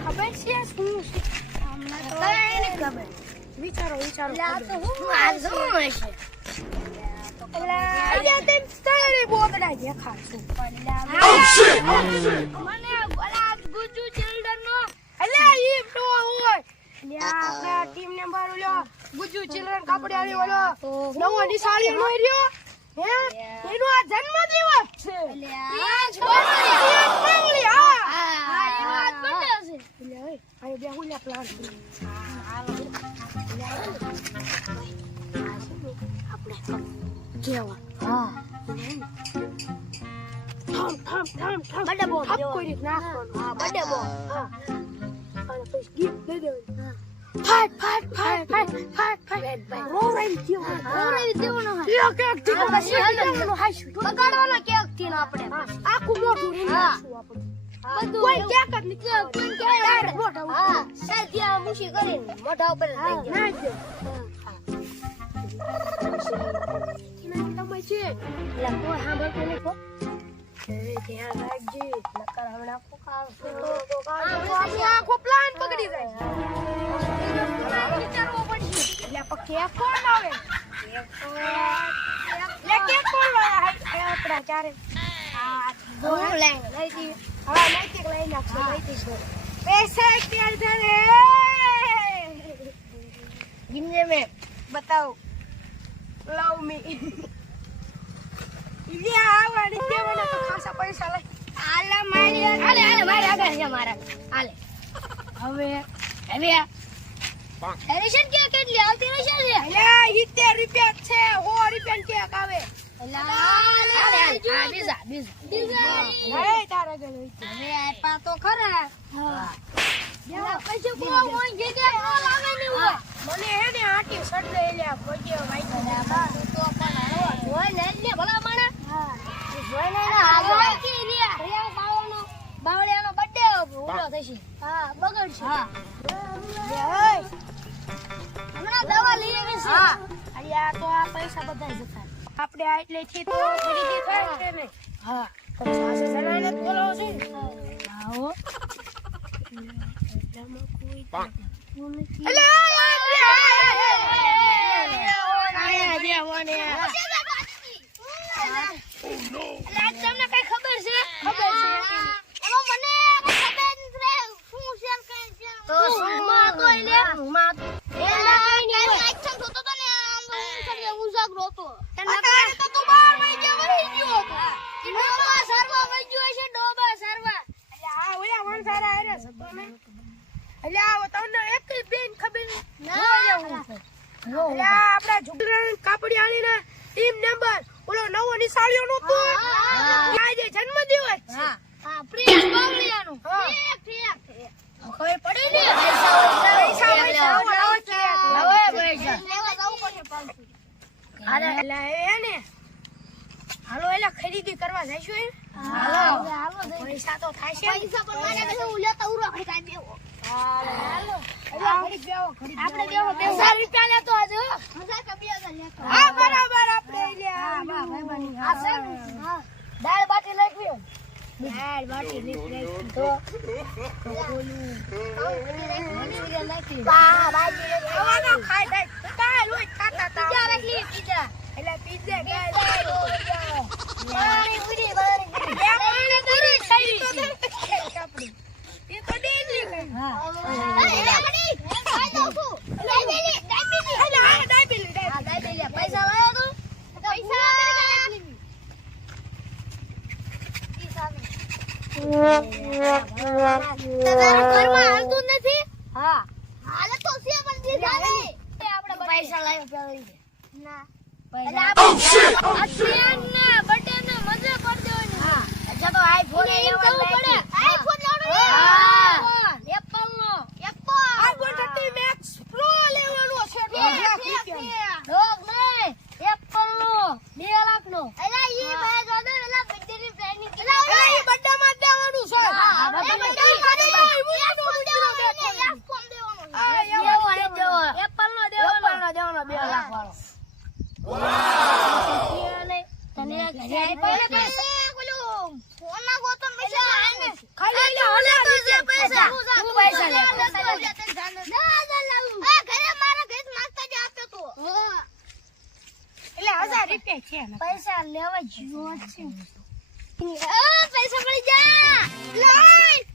ખબર છે શું હમણાં તો એને ખબર વિચારો આ તો હું આ શું હશે અલ્યા તેમ તારે બોગડા દેખાશું મને બોલા ગુજુ ચિલ્ડ્રન નો અલ્યા ઈ તો હોય અલ્યા આપણા ટીમ નંબર ઓલો ગુજુ ચિલ્ડ્રન કાપડિયાળી ઓલો નવો નિશાળી નો રહ્યો હે એનો આ જન્મદિવસ છે અલ્યા છોકરી હા એ વાત બને છે અલ્યા ઓય આ બે હુલ્યા પ્લાન આપણે કેવા હા થમ બડે બોમ કોઈ રીત નાખવાનું હા બડે બોમ હા અને પછી ગિફ્ટ દે દે ફાટ રોરાઈ દેવાનો યો કેક થી પછી હલનો હાશ બગાડવાનો કેક થી આપણે આખું મોઢું રીંગશું આપણે બધું કોઈ કેક જ નીકળે કોઈ કેક ડાયરેક્ટ મોઢા હા સાલ્યા મુશી કરીને મોઢા ઉપર નાખ દે તમે છે એટલે કોઈ સાંભળતું નહીં કો ધ્યાન રાખજે નકર હમણાં કોકા તો આખો પ્લાન બગડી જાય વિચારવો પડશે એટલે પણ કેક કોણ આવે કેક કોણ લાયા આપડા ચારે હું લઈ દી હા નૈતિક લઈ નાખજો નૈતિક પૈસા ક્યાં ધરે ગિમને મે બતાવો લવ મી ઇલિયા આવડી દેવાના તો ખાસા પૈસા લઈ આલે મારી આલે મારે આગળ છે મારા આલે હવે એરેશન કે કેટલી આવતી રહેશે લે અલ્યા 70 રૂપિયા છે 100 રૂપિયા કેક આવે અલ્યા બીજા હે તારા ગળ હવે આપા તો ખરા હા પછી કોણ હોય જે કે નો લાગે ની હોય મને હે ને આટી સડલે એલ્યા કોઈ ભાઈ તો પણ હોય ને લે ભલા માણા હા જોઈ ને આ કે લ્યા પ્રિયા બાવળિયાનો બર્થડે ઉલો થશે હા બગડશે હા હમણાં દવા લઈ આવી છે હા અલ્યા તો આ પૈસા બધા જતા આપણે આટલે થી તો ખરીદી થાય છે ને હા પણ સાસે જણાને બોલાવો છે હા હો એટલામાં કોઈ તમને કઈ ખબર છે તો શું માં તો લે માં ઉજાગરો હતો અત્યારે તો તું બાર વાગે વહી ગયો ડોબા સરવા વહી ગયો છે ડોબા સરવા એટલે આ ઓયા વન સારા આરે છે તો ને એટલે આ તમને એક બેન ખબર ના એટલે આપડા જુગરણ કાપડિયાળીના ટીમ નંબર ઓલો નવો નિશાળિયો નો તો આજે જન્મદિવસ છે હા પ્રિન્સ બાવળિયાનો ઠીક ખબર પડી ને પૈસા હવે અરે એ ને હાલો એલા ખરીદી કરવા જઈશું હાલો પૈસા તો થાશે પૈસા પણ મારે કે હું લેતા ઉરો ખરી દેવો હાલો ખરીદ દેવો આપણે દેવો 2000 રૂપિયા લેતો આજે મજા કે 2000 લેતો હા બરાબર આપણે લે હા ભાઈ હા સર હા દાળ બાટી લખવી દાળ બાટી લખવી તો બોલું હા બાજી ખાવાનો ખાઈ દે કાલ હોય ખાતા તા પીઝા રાખલી પીઝા એટલે પીઝા કાલ પાણી ઉડી પાણી દરી થઈ કપડી એ તો દેલી હા દાબેલી ખાઈ દઉં છું દાબેલી હા દાબેલી પૈસા લાયો તું પૈસા તારા ઘરમાં હાલતું નથી હા હાલ તો છે પણ દીધા નહીં આપણે પૈસા લાવ્યો પેલી ના પૈસા અત્યાર ના બર્થડે ને મજા કરી દેવાની હા અચ્છા તો આઈફોન લેવાનું પડે આઈફોન લેવાનો હા એપલ નો આઈફોન 30 મેક્સ પ્રો લેવાનો છે ડોગ નહીં એપલ નો 2 લાખ નો એલા ઈ ભાઈ જોડે એલા બર્થડે ની પ્લાનિંગ એલા ઈ બર્થડે માં દેવાનું છે હા બર્થડે માં દેવાનું 2 લાખ વાળો તને ઘરે છે ને પૈસા લેવા જો છે પૈસા મળી જા લઈ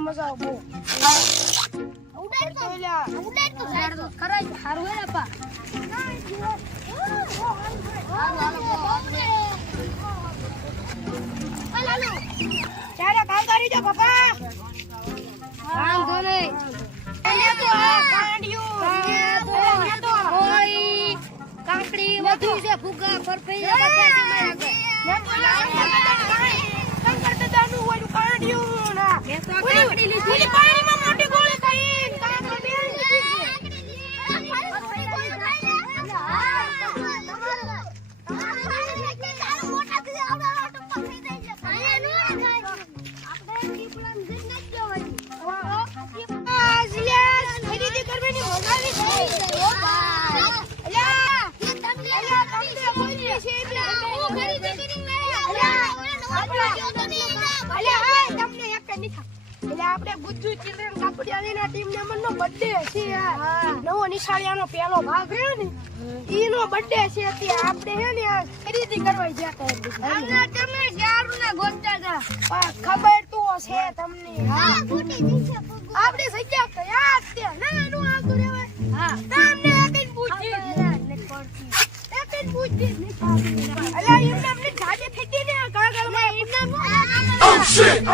મજા બહુ ઉડાડ તો ખરા હારું હે આપા ચાલો કામ કરી દો પપ્પા કામ ધોલે એને તો કાંડિયું તો ઓઈ કાકડી વધુ છે ફુગા પરફઈ પાણીમાં મોટી ગોળી કરીને આપણે ગુજ્જુ ચિલ્ડ્રન કાપડિયાની ટીમ ને મનનો બર્થડે છે યાર નવો નિશાળિયાનો પહેલો ભાગ રહ્યો ને ઈનો બર્થડે છે તે આપણે હે ને ખરીદી કરવા ગયા હતા અમને તમે યારુના ગોતતા હતા ખબર તો છે તમને હા ફૂટી દીશે આપણે સજ્જા કયા છે ના નું આવતું રહેવાય હા તમને એકઈ પૂછી એકઈ પૂછી અલા એમને અમને જાજે ફેટી ને કાગળમાં એમને ઓ શિટ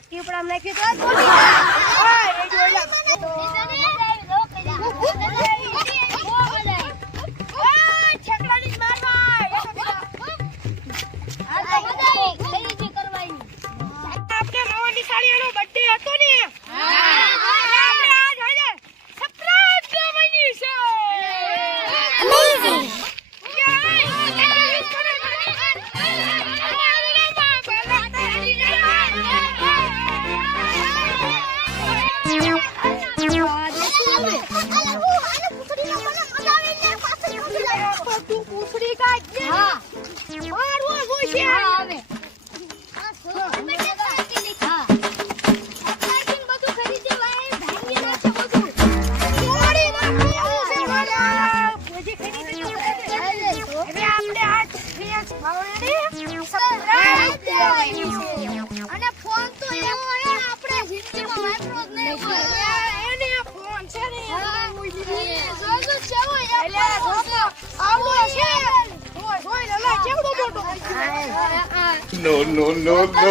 ટીપડા નાખી તો ઓય એ જોઈલા છે હા આવે હા તો અમે ખરીદી લીધી હા આપણે બધું ખરીદી વાય ભાંગી નાખે બધું તોડી નાખો એવું છે મારા બધી ખરીદી તો હવે આપણે આ ફેસ ભાવડી સબસ્ક્રાઇબ દેવાની છે અને ફોન તો એવો હે આપણે જિંદગીમાં વાપરો જ નહીં એને ફોન છે ને જોજો કેવો એટલે આવો છે જોઈ લે કેવડો મોટો No, no, no, no.